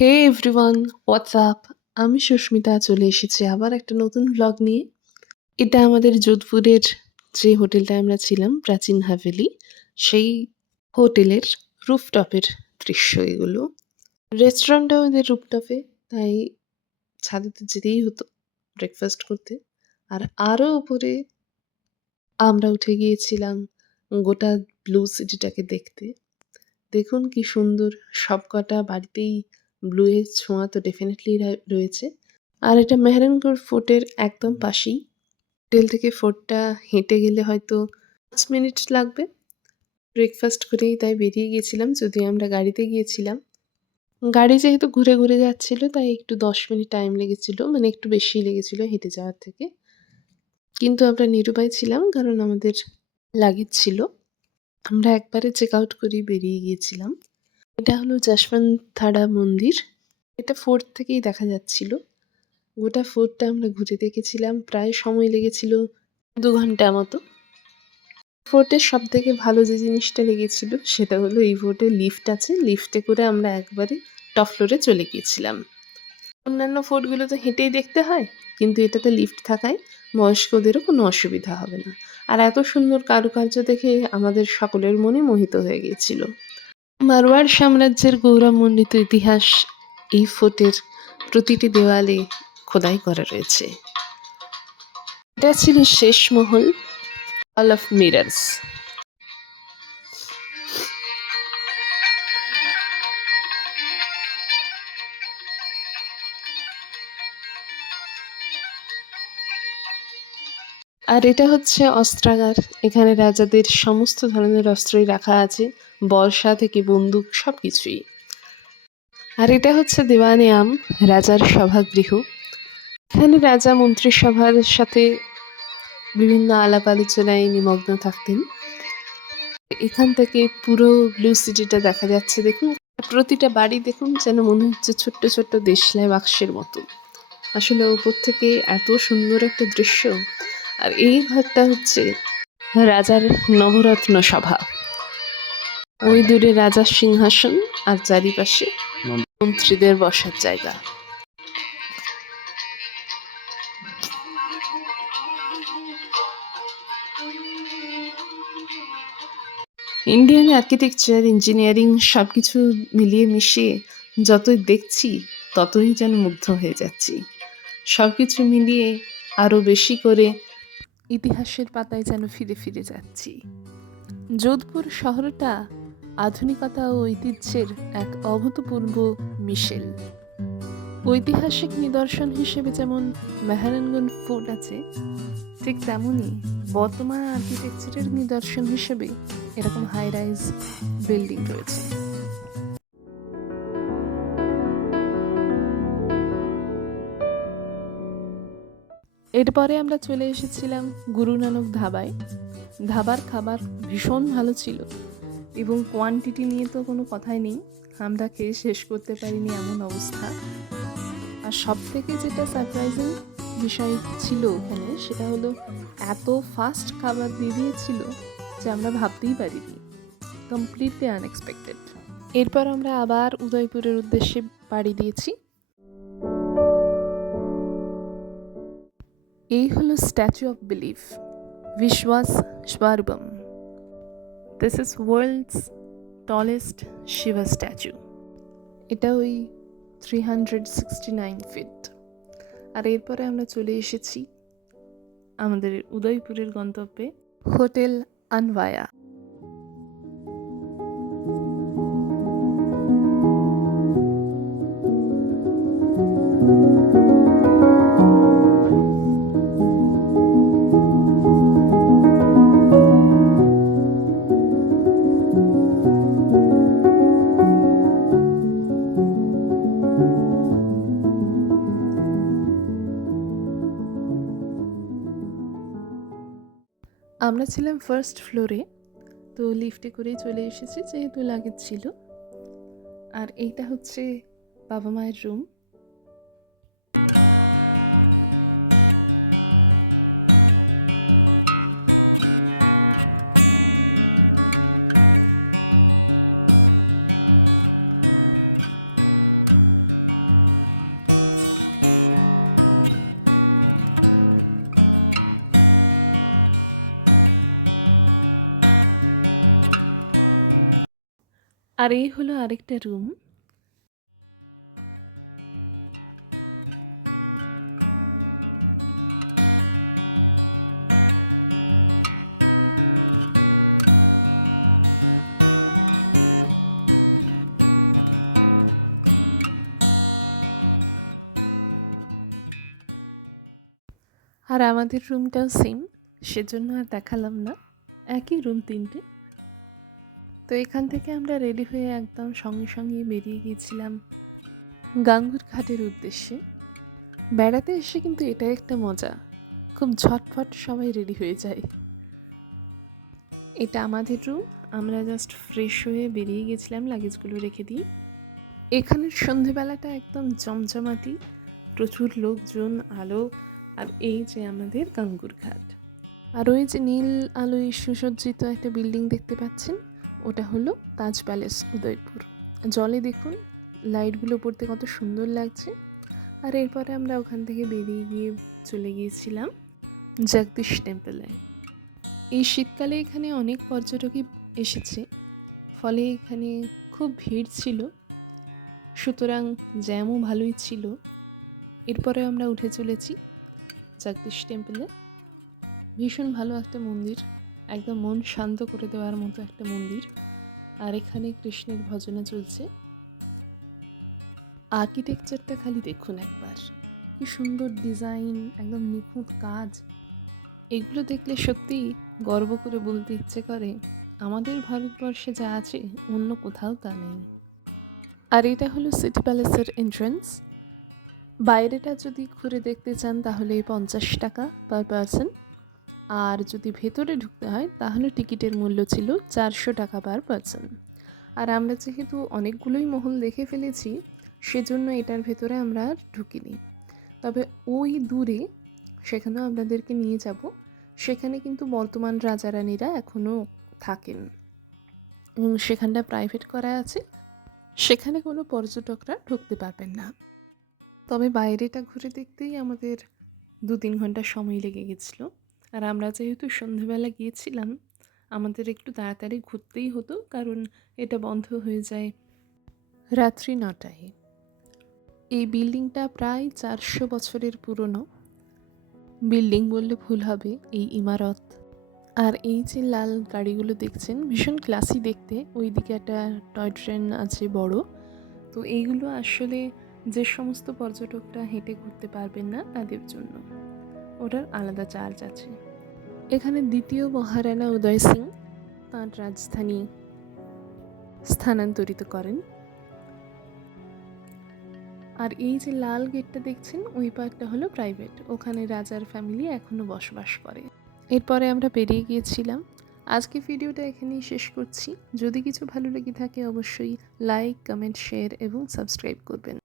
হে everyone, what's up? আমি সুস্মিতা চলে এসেছি আবার একটা নতুন ভ্লগ নিয়ে। এটা আমাদের যোধপুরের যে হোটেলটায় আমরা ছিলাম, প্রাচীন হাভেলি, সেই হোটেলের রুফটপের দৃশ্য এগুলো। রেস্টুরেন্টটাও ওদের রুফটপে, তাই ছাদেতে যেতেই হতো ব্রেকফাস্ট করতে। আর আরও উপরে আমরা উঠে গিয়েছিলাম গোটা ব্লু সিটিটাকে দেখতে। দেখুন কি সুন্দর, সবকটা বাড়িতেই ব্লু এর ছোঁয়া তো ডেফিনেটলি রয়েছে। আর এটা মেহরানগড় ফোর্টের একদম পাশেই। হোটেল থেকে ফোর্টটা হেঁটে গেলে হয়তো 5 মিনিট লাগবে। ব্রেকফাস্ট করেই তাই বেরিয়ে গেছিলাম, যদিও আমরা গাড়িতে গিয়েছিলাম। গাড়ি যেহেতু ঘুরে ঘুরে যাচ্ছিল তাই একটু 10 মিনিট টাইম লেগেছিল, মানে একটু বেশি লেগেছিল হেঁটে যাওয়ার থেকে। কিন্তু আমরা নিরুপায় ছিলাম কারণ আমাদের লাগেজ ছিল। আমরা একবারে চেক আউট করেই বেরিয়ে গিয়েছিলাম। এটা হলো যশবন্ত থাড়া মন্দির। এটা ফোর্ট থেকেই দেখা যাচ্ছিল। গোটা ফোর্টটা আমরা ঘুরে দেখেছিলাম, প্রায় সময় লেগেছিল 2 ঘন্টা মতো। ফোর্টের সব থেকে ভালো যে জিনিসটা লেগেছিল সেটা হলো এই ফোর্টে লিফট আছে, লিফটে করে আমরা একবারে টপ ফ্লোরে চলে গিয়েছিলাম। অন্যান্য ফোর্টগুলো তো হেঁটেই দেখতে হয়, কিন্তু এটাতে লিফট থাকায় বয়স্কদেরও কোনো অসুবিধা হবে না। আর এত সুন্দর কারুকার্য দেখে আমাদের সকলের মনে মোহিত হয়ে গিয়েছিল। মারওয়াড় সাম্রাজ্যের গৌরবমণ্ডিত ইতিহাস এই ফোর্টের প্রতিটি দেওয়ালে খোদাই করা রয়েছে। এটা ছিল শেষ মহল, হল অফ মিরার্স। আর এটা হচ্ছে অস্ত্রাগার। এখানে রাজাদের সমস্ত ধরনের অস্ত্রই রাখা আছে, বর্শা থেকে বন্দুক সবকিছুই। আর এটা হচ্ছে দেওয়ানে আম, রাজার সভাগৃহ। এখানে রাজা মন্ত্রিসভার সাথে বিভিন্ন আলাপ আলোচনায় নিমগ্ন থাকতেন। এখান থেকে পুরো ব্লু সিটিটা দেখা যাচ্ছে দেখুন। প্রতিটা বাড়ি দেখুন যেন মনে হচ্ছে ছোট্ট ছোট্ট দেশলাই বাক্সের মতো। আসলে উপর থেকে এত সুন্দর একটা দৃশ্য। আর এই ঘরটা হচ্ছে রাজার নবরত্ন সভা। ওই দূরে রাজার সিংহাসন আর চারিপাশে মন্ত্রীদের বসার জায়গা। ইন্ডিয়ান আর্কিটেকচার, ইঞ্জিনিয়ারিং সবকিছু মিলিয়ে মিশিয়ে যতই দেখছি ততই যেন মুগ্ধ হয়ে যাচ্ছি। সবকিছু মিলিয়ে আরও বেশি করে ইতিহাসের পাতায় যেন ফিরে ফিরে যাচ্ছি। যোধপুর শহরটা আধুনিকতা ও ঐতিহ্যের এক অভূতপূর্ব মিশেল। ঐতিহাসিক নিদর্শন হিসেবে যেমন মেহরানগঞ্জ ফোর্ট আছে, ঠিক তেমনই বর্তমান আর্কিটেকচারের নিদর্শন হিসেবে এরকম হাই রাইজ বিল্ডিং রয়েছে। এরপরে আমরা চলে এসেছিলাম গুরু নানক ধাবায়। ধাবার খাবার ভীষণ ভালো ছিল এবং কোয়ান্টিটি নিয়ে তো কোনো কথাই নেই, আমরা খেয়ে শেষ করতে পারিনি এমন অবস্থা। আর সব থেকে যেটা সারপ্রাইজিং বিষয় ছিল ওখানে, সেটা হলো এত ফাস্ট খাবার দিয়ে দিয়েছিল যে আমরা ভাবতেই পারিনি। Completely unexpected. এরপর আমরা আবার উদয়পুরের উদ্দেশ্যে পাড়ি দিয়েছি। এই হলো স্ট্যাচু অফ বিলিফ, বিশ্বাস স্বরূপম। This is world's tallest Shiva statue. এটা ওই 369 ফিট। আর এরপরে আমরা চলে এসেছি আমাদের উদয়পুরের গন্তব্যে, হোটেল আনভায়া। আমরা ছিলাম ফার্স্ট ফ্লোরে, তো লিফটে করেই চলে এসেছি যেহেতু লাগেজ ছিল। আর এইটা হচ্ছে বাবা মায়ের রুম। আর এই হলো আরেকটা রুম। আর আমাদের রুমটাও সেম, সেজন্য আর দেখালাম না। একই রুম ৩ টে। তো এখান থেকে আমরা রেডি হয়ে একদম সঙ্গে সঙ্গেই বেরিয়ে গিয়েছিলাম গাঙ্গুর ঘাটের উদ্দেশ্যে। বেড়াতে এসে কিন্তু এটাই একটা মজা, খুব ঝটফট সবাই রেডি হয়ে যায়। এটা আমাদের রুম। আমরা জাস্ট ফ্রেশ হয়ে বেরিয়ে গেছিলাম লাগেজগুলো রেখে দিই। এখানের সন্ধেবেলাটা একদম জমজমাটি, প্রচুর লোকজন, আলো। আর এই যে আমাদের গাঙ্গুর ঘাট। আর ওই যে নীল আলোয় সুসজ্জিত একটা বিল্ডিং দেখতে পাচ্ছেন, ওটা হলো তাজ প্যালেস উদয়পুর। জলে দেখুন লাইটগুলো পড়তে কত সুন্দর লাগছে। আর এরপরে আমরা ওখান থেকে বেরিয়ে গিয়ে চলে গিয়েছিলাম জগদীশ টেম্পলে। এই শীতকালে এখানে অনেক পর্যটকই এসেছে, ফলে এখানে খুব ভিড় ছিল, সুতরাং জ্যামও ভালোই ছিল। এরপরে আমরা উঠে চলেছি জগদীশ টেম্পলে। ভীষণ ভালো একটা মন্দির, একদম মন শান্ত করে দেওয়ার মতো একটা মন্দির। আর এখানে কৃষ্ণের ভজনা চলছে। আর্কিটেকচারটা খালি দেখুন একবার, কি সুন্দর ডিজাইন, একদম নিখুঁত কাজ। এগুলো দেখলে সত্যিই গর্ব করে বলতে ইচ্ছে করে আমাদের ভারতবর্ষে যা আছে অন্য কোথাও তা নেই। আর এটা হলো সিটি প্যালেসের এন্ট্রান্স। বাইরেটা যদি ঘুরে দেখতে চান তাহলে 50 টাকা পার পারসন, আর যদি ভেতরে ঢুকতে হয় তাহলে টিকিটের মূল্য ছিল 400 টাকা পার পারসন। আর আমরা যেহেতু অনেকগুলোই মহল দেখে ফেলেছি, সেজন্য এটার ভেতরে আমরা আর ঢুকিনি। তবে ওই দূরে, সেখানেও আপনাদেরকে নিয়ে যাব। সেখানে কিন্তু বর্তমান রাজা রানীরা এখনও থাকেন এবং সেখানটা প্রাইভেট করা আছে, সেখানে কোনো পর্যটকরা ঢুকতে পারবেন না। তবে বাইরেটা ঘুরে দেখতেই আমাদের 2-3 ঘন্টা সময় লেগে গেছিলো। আর আমরা যেহেতু সন্ধেবেলা গিয়েছিলাম, আমাদের একটু তাড়াতাড়ি ঘুরতেই হতো, কারণ এটা বন্ধ হয়ে যায় রাত্রি 9টায়। এই বিল্ডিংটা প্রায় 400 বছরের পুরনো। বিল্ডিং বললে ভুল হবে, এই ইমারত। আর এই যে লাল গাড়িগুলো দেখছেন, ভীষণ ক্লাসি দেখতে। ওইদিকে একটা টয় ট্রেন আছে বড়। তো এইগুলো আসলে যে সমস্ত পর্যটকরা হেঁটে ঘুরতে পারবেন না তাদের জন্য, ওটার আলাদা চার্জ আছে। এখানে দ্বিতীয় মহারানা উদয় সিং তাঁর রাজধানী স্থানান্তরিত করেন। আর এই যে লাল গেটটা দেখছেন, ওই পার্টটা হলো প্রাইভেট, ওখানে রাজার ফ্যামিলি এখনও বসবাস করে। এরপরে আমরা বেরিয়ে গিয়েছিলাম। আজকে ভিডিওটা এখানেই শেষ করছি। যদি কিছু ভালো লেগে থাকে অবশ্যই লাইক, কমেন্ট, শেয়ার এবং সাবস্ক্রাইব করবেন।